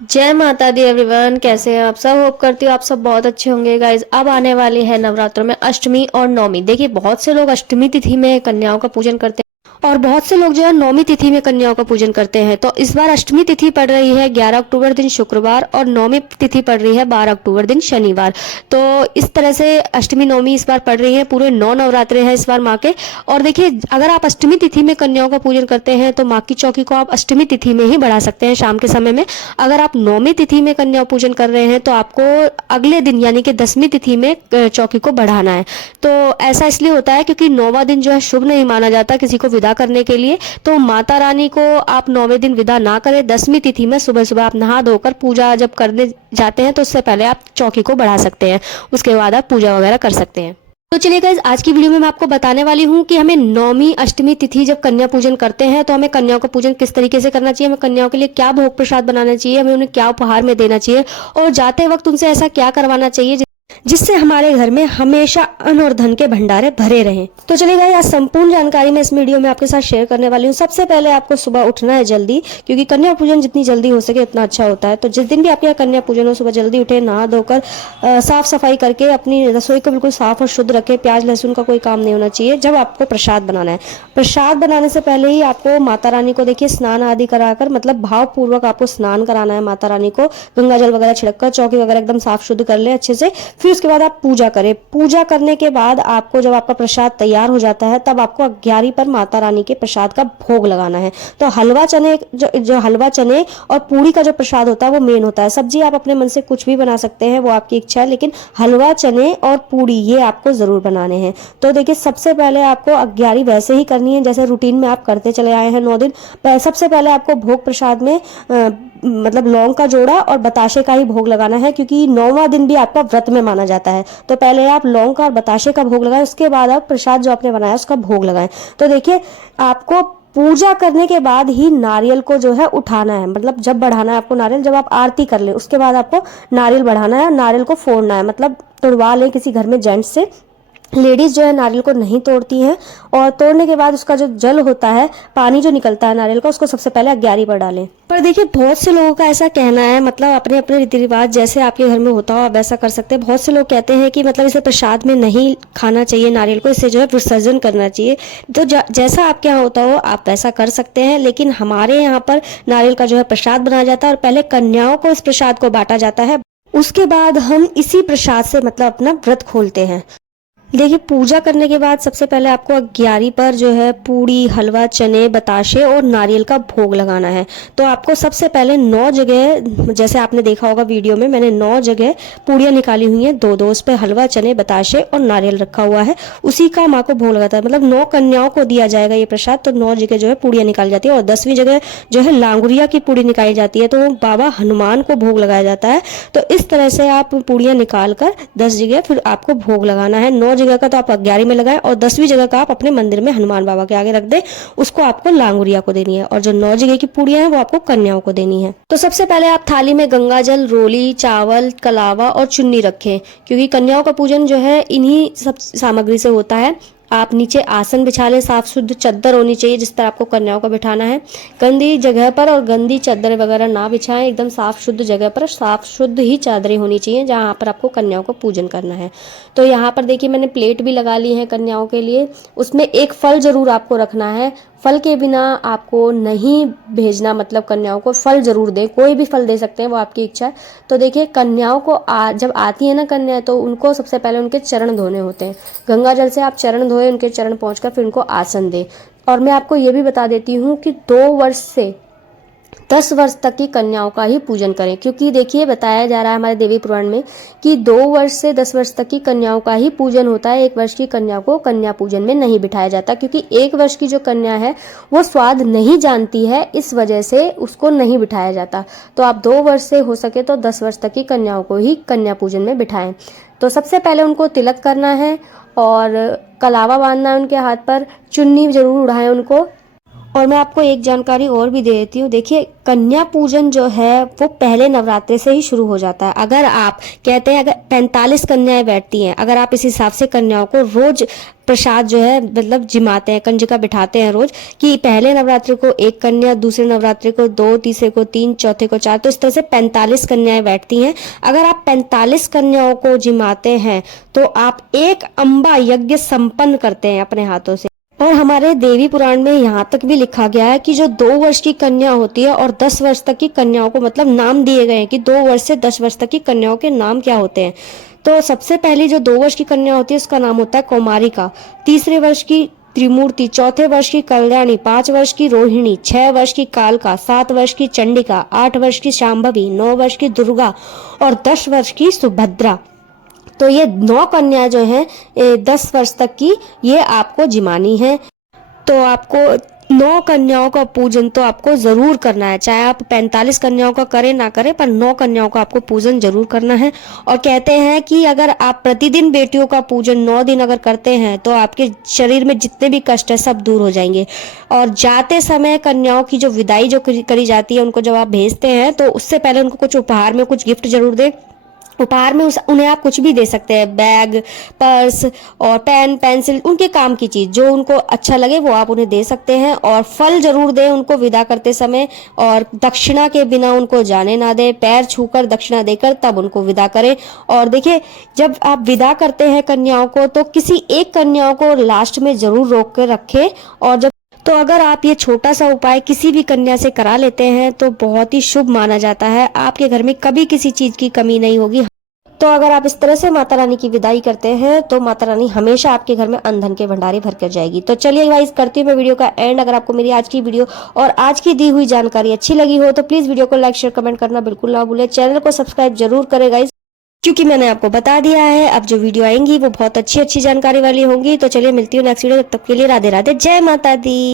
जय माता दी एवरीवन। कैसे हैं आप सब? होप करती हूँ आप सब बहुत अच्छे होंगे गाइज। अब आने वाली है नवरात्रों में अष्टमी और नवमी। देखिए बहुत से लोग अष्टमी तिथि में कन्याओं का पूजन करते हैं और बहुत से लोग जो है नौमी तिथि में कन्याओं का पूजन करते हैं। तो इस बार अष्टमी तिथि पड़ रही है 11 अक्टूबर दिन शुक्रवार और नौमी तिथि पड़ रही है 12 अक्टूबर दिन शनिवार। तो इस तरह से अष्टमी नौमी इस बार पड़ रही है। पूरे 9 नवरात्रे हैं इस बार माँ के। और देखिए अगर आप अष्टमी तिथि में कन्याओं का पूजन करते हैं तो माँ की चौकी को आप अष्टमी तिथि में ही बढ़ा सकते हैं शाम के समय में। अगर आप नौमी तिथि में कन्या पूजन कर रहे हैं तो आपको अगले दिन यानी कि 10वीं तिथि में चौकी को बढ़ाना है। तो ऐसा इसलिए होता है क्योंकि 9वां दिन जो है शुभ नहीं माना जाता किसी को विदा करने के लिए। तो माता रानी को आप 9वें दिन विदा ना करें। 10वीं तिथि में सुबह सुबह आप नहा धोकर पूजा जब करने जाते हैं तो उससे पहले आप चौकी को बढ़ा सकते हैं। उसके बाद आप पूजा वगैरह कर सकते हैं। तो चलिए गाइज आज की वीडियो में मैं आपको बताने वाली हूँ कि हमें नौमी अष्टमी तिथि जब कन्या पूजन करते हैं तो हमें कन्याओं का पूजन किस तरीके से करना चाहिए, हमें कन्याओं के लिए क्या भोग प्रसाद बनाना चाहिए, हमें उन्हें क्या उपहार में देना चाहिए और जाते वक्त उनसे ऐसा क्या करवाना चाहिए जिससे हमारे घर में हमेशा अन्न और धन के भंडारे भरे रहें। तो चलिए गाइस आज संपूर्ण जानकारी मैं इस वीडियो में आपके साथ शेयर करने वाली हूँ। सबसे पहले आपको सुबह उठना है जल्दी, क्योंकि कन्या पूजन जितनी जल्दी हो सके उतना अच्छा होता है। तो जिस दिन भी आपके यहाँ कन्या पूजन हो सुबह जल्दी उठे, नहा धोकर साफ सफाई करके अपनी रसोई को बिल्कुल साफ और शुद्ध रखें। प्याज लहसुन का कोई काम नहीं होना चाहिए। जब आपको प्रसाद बनाना है, प्रसाद बनाने से पहले ही आपको माता रानी को देखिए स्नान आदि कराकर मतलब भाव पूर्वक आपको स्नान कराना है। माता रानी को गंगा जल वगैरह छिड़ककर चौकी वगैरह एकदम साफ शुद्ध कर ले अच्छे से। फिर उसके बाद आप पूजा करें। पूजा करने के बाद आपको जब आपका प्रसाद तैयार हो जाता है तब आपको 11 पर माता रानी के प्रसाद का भोग लगाना है। तो हलवा चने जो हलवा चने और पूरी का जो प्रसाद होता है वो मेन होता है। सब्जी आप अपने मन से कुछ भी बना सकते हैं, वो आपकी इच्छा है, लेकिन हलवा चने और पूरी ये आपको जरूर बनाने हैं। तो देखिए सबसे पहले आपको 11 वैसे ही करनी है जैसे रूटीन में आप करते चले आए हैं 9 दिन। सबसे पहले आपको भोग प्रसाद में मतलब लौंग का जोड़ा और बताशे का ही भोग लगाना है, क्योंकि 9वां दिन भी आपका व्रत में माना जाता है। तो पहले आप लौंग का और बताशे का भोग लगाएं, उसके बाद आप प्रसाद जो आपने बनाया उसका भोग लगाएं। तो देखिए आपको पूजा करने के बाद ही नारियल को जो है उठाना है, मतलब जब बढ़ाना है आपको नारियल, जब आप आरती कर ले उसके बाद आपको नारियल बढ़ाना है। नारियल को फोड़ना है, मतलब तोड़वा लें किसी घर में जेंट्स से। लेडीज जो है नारियल को नहीं तोड़ती हैं। और तोड़ने के बाद उसका जो जल होता है, पानी जो निकलता है नारियल का, उसको सबसे पहले 11 पर डालें। पर देखिए बहुत से लोगों का ऐसा कहना है, मतलब अपने अपने रीति रिवाज जैसे आपके घर में होता हो आप वैसा कर सकते हैं। बहुत से लोग कहते हैं कि मतलब इसे प्रसाद में नहीं खाना चाहिए नारियल को, इसे जो है विसर्जन करना चाहिए। तो जैसा आपके यहाँ होता हो आप वैसा कर सकते हैं, लेकिन हमारे यहाँ पर नारियल का जो है प्रसाद बनाया जाता है और पहले कन्याओं को इस प्रसाद को बांटा जाता है। उसके बाद हम इसी प्रसाद से मतलब अपना व्रत खोलते हैं। देखिए पूजा करने के बाद सबसे पहले आपको 11 पर जो है पूड़ी, हलवा, चने, बताशे और नारियल का भोग लगाना है। तो आपको सबसे पहले 9 जगह, जैसे आपने देखा होगा वीडियो में, मैंने 9 जगह पूड़ियाँ निकाली हुई हैं, 2-2 उस पर हलवा, चने, बताशे और नारियल रखा हुआ है। उसी का माँ को भोग लगाता है, मतलब 9 कन्याओं को दिया जाएगा ये प्रसाद। तो 9 जगह जो है पूड़ियाँ निकाली जाती है और 10वीं जगह जो है लांगुरिया की पूड़ी निकाली जाती है, तो बाबा हनुमान को भोग लगाया जाता है। तो इस तरह से आप पूड़ियाँ निकाल कर 10 जगह फिर आपको भोग लगाना है। 9 जगह का तो आप 11 में लगाएं और 10वीं जगह का आप अपने मंदिर में हनुमान बाबा के आगे रख दें। उसको आपको लांगुरिया को देनी है और जो 9 जगह की पूड़ियां हैं वो आपको कन्याओं को देनी है। तो सबसे पहले आप थाली में गंगा जल, रोली, चावल, कलावा और चुन्नी रखें, क्योंकि कन्याओं का पूजन जो है इन्हीं सब सामग्री से होता है। आप नीचे आसन बिछा लें, साफ शुद्ध चद्दर होनी चाहिए जिस तरह आपको कन्याओं को बिठाना है। गंदी जगह पर और गंदी चादर वगैरह ना बिछाएं, एकदम साफ शुद्ध जगह पर साफ शुद्ध ही चादरें होनी चाहिए जहाँ पर आपको कन्याओं को पूजन करना है। तो यहाँ पर देखिए मैंने प्लेट भी लगा ली है कन्याओं के लिए। उसमें एक फल जरूर आपको रखना है, फल के बिना आपको नहीं भेजना, मतलब कन्याओं को फल जरूर दें। कोई भी फल दे सकते हैं, वो आपकी इच्छा है। तो देखिए कन्याओं को जब आती है ना कन्या, तो उनको सबसे पहले उनके चरण धोने होते हैं। गंगा जल से आप चरण धोए, उनके चरण पहुंचकर फिर उनको आसन दें। और मैं आपको ये भी बता देती हूँ कि 2 वर्ष से 10 वर्ष तक की कन्याओं का ही पूजन करें, क्योंकि देखिए बताया जा रहा है हमारे देवी पुराण में कि 2 वर्ष से 10 वर्ष तक की कन्याओं का ही पूजन होता है। 1 वर्ष की कन्या को कन्या पूजन में नहीं बिठाया जाता, क्योंकि 1 वर्ष की जो कन्या है वो स्वाद नहीं जानती है, इस वजह से उसको नहीं बिठाया जाता। तो आप 2 वर्ष से हो सके तो 10 वर्ष तक की कन्याओं को ही कन्या पूजन में बिठाएं। तो सबसे पहले उनको तिलक करना है और कलावा बांधना है उनके हाथ पर, चुन्नी जरूर उड़ाएं उनको। और मैं आपको एक जानकारी और भी दे देती हूँ। देखिए, कन्या पूजन जो है वो पहले नवरात्रे से ही शुरू हो जाता है। अगर आप कहते हैं, अगर 45 कन्याएं बैठती हैं, अगर आप इस हिसाब से कन्याओं को रोज प्रसाद जो है मतलब जिमाते हैं, कंजिका बिठाते हैं रोज, कि पहले नवरात्रि को एक कन्या, दूसरे नवरात्रि को दो, तीसरे को तीन, चौथे को चार, तो इस तरह से 45 कन्याएं बैठती हैं। अगर आप 45 कन्याओं को जिमाते हैं तो आप एक अम्बा यज्ञ संपन्न करते हैं अपने हाथों से। और हमारे देवी पुराण में यहाँ तक भी लिखा गया है कि जो 2 वर्ष की कन्या होती है और 10 वर्ष तक की कन्याओं को मतलब नाम दिए गए हैं कि 2 वर्ष से 10 वर्ष तक की कन्याओं के नाम क्या होते हैं। तो सबसे पहली जो 2 वर्ष की कन्या होती है उसका नाम होता है कौमारिका, तीसरे वर्ष की त्रिमूर्ति, चौथे वर्ष की कल्याणी, 5 वर्ष की रोहिणी, 6 वर्ष की कालका, 7 वर्ष की चंडिका, 8 वर्ष की शांभवी, 9 वर्ष की दुर्गा और 10 वर्ष की सुभद्रा। तो ये 9 कन्या जो हैं 10 वर्ष तक की, ये आपको जिमानी है। तो आपको 9 कन्याओं का पूजन तो आपको जरूर करना है, चाहे आप 45 कन्याओं का करें ना करें, पर 9 कन्याओं का आपको पूजन जरूर करना है। और कहते हैं कि अगर आप प्रतिदिन बेटियों का पूजन 9 दिन अगर करते हैं तो आपके शरीर में जितने भी कष्ट है सब दूर हो जाएंगे। और जाते समय कन्याओं की जो विदाई जो करी जाती है, उनको जब आप भेजते हैं तो उससे पहले उनको कुछ उपहार में कुछ गिफ्ट जरूर दें। उपहार में उन्हें आप कुछ भी दे सकते हैं, बैग, पर्स और पेन, पेंसिल, उनके काम की चीज जो उनको अच्छा लगे वो आप उन्हें दे सकते हैं। और फल जरूर दें उनको विदा करते समय, और दक्षिणा के बिना उनको जाने ना दें, पैर छूकर दक्षिणा देकर तब उनको विदा करें। और देखिए, जब आप विदा करते हैं कन्याओं को तो किसी एक कन्याओं को लास्ट में जरूर रोक कर रखें। और जब तो अगर आप ये छोटा सा उपाय किसी भी कन्या से करा लेते हैं तो बहुत ही शुभ माना जाता है, आपके घर में कभी किसी चीज की कमी नहीं होगी। तो अगर आप इस तरह से माता रानी की विदाई करते हैं तो माता रानी हमेशा आपके घर में अन्न धन के भंडारे भर कर जाएगी। तो चलिए गाइस, करती हूँ मैं वीडियो का एंड। अगर आपको मेरी आज की वीडियो और आज की दी हुई जानकारी अच्छी लगी हो तो प्लीज वीडियो को लाइक, शेयर, कमेंट करना बिल्कुल ना भूले। चैनल को सब्सक्राइब जरूर करें गाइस, क्योंकि मैंने आपको बता दिया है अब जो वीडियो आएंगी वो बहुत अच्छी अच्छी जानकारी वाली होंगी। तो चलिए मिलती हूँ नेक्स्ट वीडियो, तब तक के लिए राधे राधे, जय माता दी।